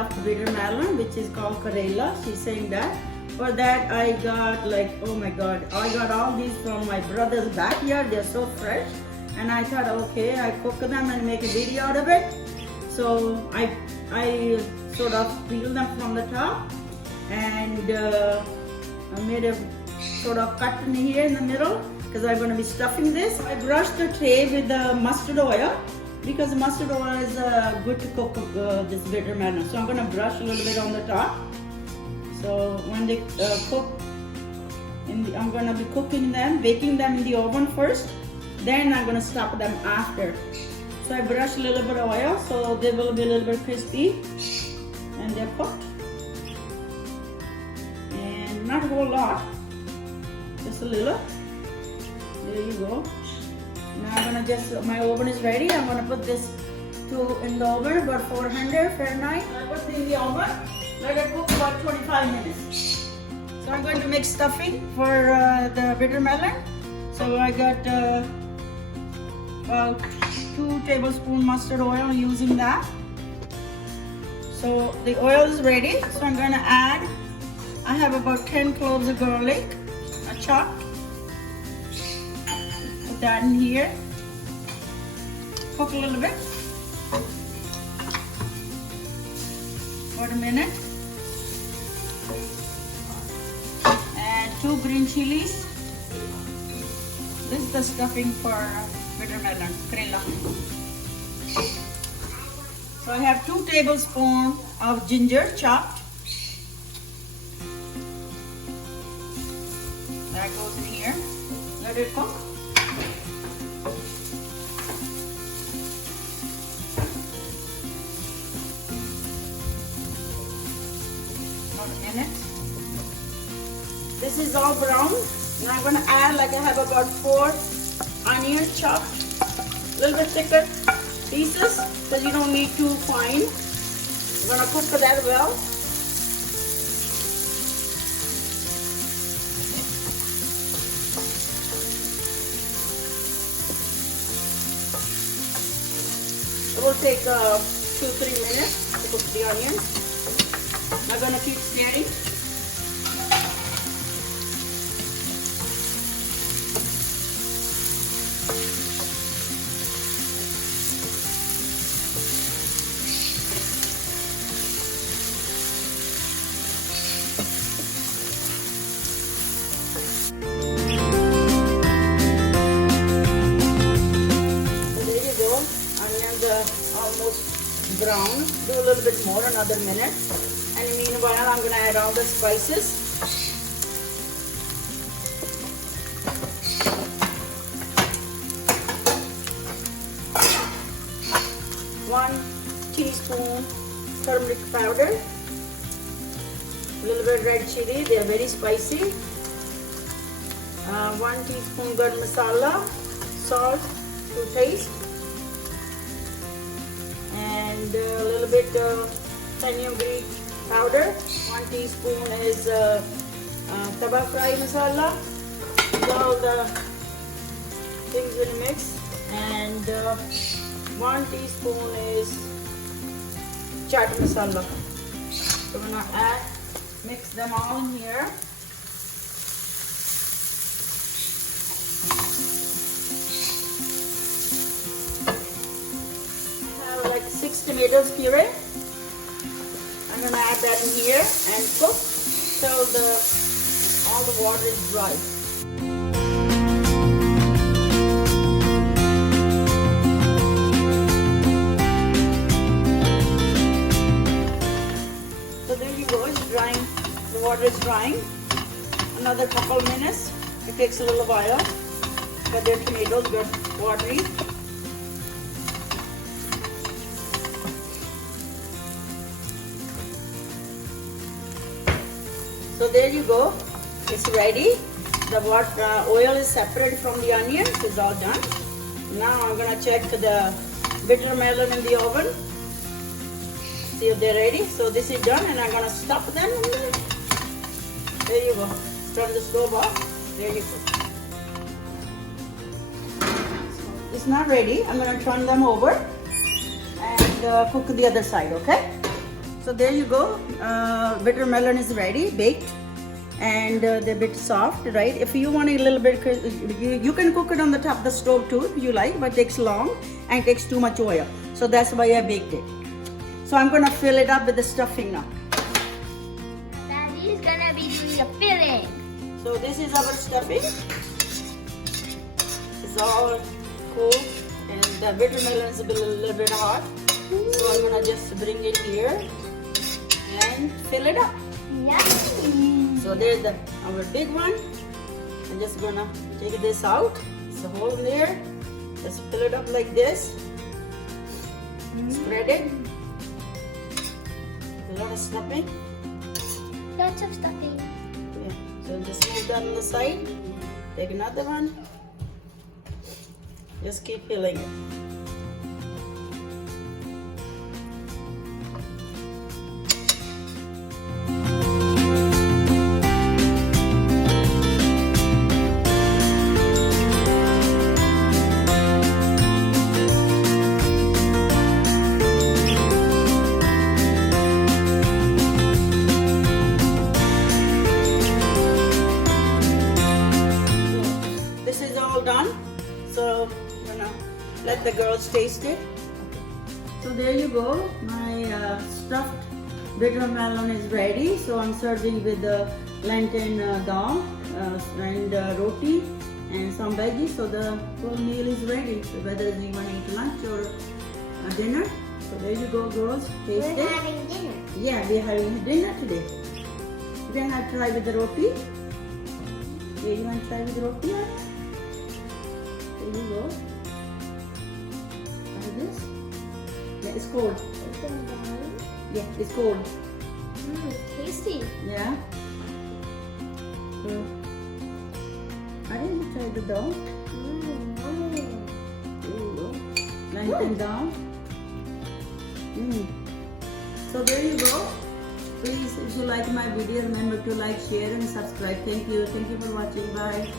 stuffed bittermelon, which is called Karela. She's saying that. For that, I got like, oh my god, I got all these from my brother's backyard. They're so fresh. And I thought, okay, I cook them and make a video out of it. So I sort of peel them from the top, and I made a sort of cut in here in the middle because I'm going to be stuffing this. I brushed the tray with the mustard oil because mustard oil is good to cook this bittermelon. So I'm going to brush a little bit on the top. So when they cook, I'm going to be cooking them, baking them in the oven first. Then I'm going to stuff them after. So I brush a little bit of oil so they will be a little bit crispy and they're cooked. And not a whole lot, just a little. There you go. Now I'm gonna my oven is ready. I'm gonna put this in the oven about 400 Fahrenheit. I put it in the oven, let it cook about 25 minutes. So I'm going to make stuffing for the bittermelon. So I got about 2 tablespoons mustard oil using that. So the oil is ready. So I'm gonna add, I have about 10 cloves of garlic, chopped. Put that in here. Cook a little bit. For a minute. And 2 green chilies. This is the stuffing for bittermelon, Karela. So I have 2 tablespoons of ginger chopped. That goes in here. Let it cook. About a minute. This is all brown. Now I'm going to add, like I have about 4 onions chopped, a little bit thicker pieces because you don't need too fine. I'm going to cook that well. It will take 2-3 minutes to cook the onions. I'm going to keep stirring. Almost brown. Do a little bit more, another minute. And meanwhile, I'm going to add all the spices. One teaspoon turmeric powder. A little bit red chili. They are very spicy. 1 teaspoon garam masala. Salt to taste. And a little bit fenugreek powder. 1 teaspoon is taba fry masala. All the things will mix. And 1 teaspoon is chaat masala. So we're gonna mix them all in here. Like 6 tomatoes puree. I'm gonna add that in here and cook till all the water is dry. So there you go, it's drying. The water is drying. Another couple minutes. It takes a little while, but their tomatoes get watery. So there you go, it's ready. The oil is separated from the onions, it's all done. Now I'm gonna check the bittermelon in the oven. See if they're ready. So this is done and I'm gonna stuff them in there. There you go. Turn the stove off. There you go. So it's not ready. I'm gonna turn them over and cook the other side, okay? So there you go. Bitter melon is ready, baked, and they're a bit soft, right? If you want a little bit, you can cook it on the top of the stove too if you like, but it takes long and it takes too much oil. So that's why I baked it. So I'm gonna fill it up with the stuffing now. Daddy's gonna be doing the filling. So this is our stuffing. It's all cool, and the bitter melon is a little bit hot. So I'm gonna just bring it here and fill it up. Yummy. So there's our big one. I'm just gonna take this out. It's a hole in there. Just fill it up like this. Spread it. A lot of stuffing. Lots of stuffing. Yeah. So just move that on the side. Take another one. Just keep filling it. Done. So I'm gonna let the girls taste it. So there you go. My stuffed bitter melon is ready. So I'm serving with the plantain dal and roti and some veggies. So the full meal is ready. So whether you want to eat lunch or dinner. So there you go, girls. Taste it. We're having dinner. Yeah, we're having dinner today. You can have try with the roti. Yeah, you want to try with the roti? There you go. Try this. Yeah, it's cold. Open down. Yeah, it's cold. Tasty. Yeah. So, I didn't try the dough. There you go. Plantain down. So there you go. Please, if you like my video, remember to like, share, and subscribe. Thank you. Thank you for watching. Bye.